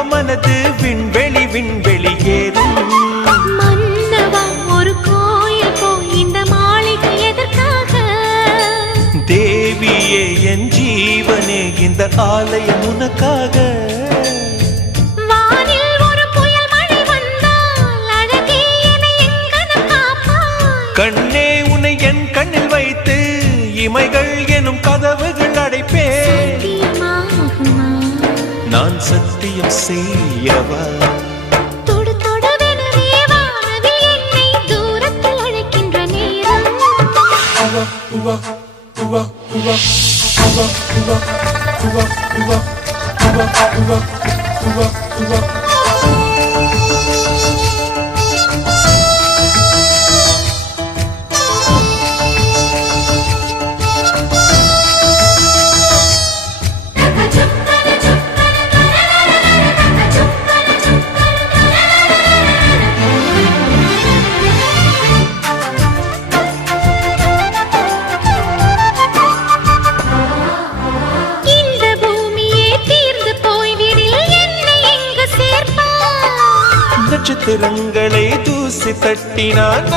மனது விண்வெளி விண்வெளி ஏறும். மன்னவா ஒரு கோயில் போய் இந்த மாளிகை எதற்காக? தேவியே என் ஜீவனே இந்த ஆலயம் உனக்காக. வானில் ஒரு புயல் மழை வந்தால் அழகே என்னை எங்கனம் காப்பாய். கண்ணே உன்னை என் கண்ணில் வைத்து இமைகள் எனும் கதவுகள் அடைப்பேன். சத்தியமாகுமா? நான் சத்தியம் செய்யவா? தொடு தொடுவெனவே வானவில் என்னை தூரத்தில் அழைக்கின்ற நேரம். இந்த பூமியே தீர்ந்து போய்விடில் என்னை எங்கு சேர்ப்பாய்? நட்சத்திரங்களை தூசி தட்டினான்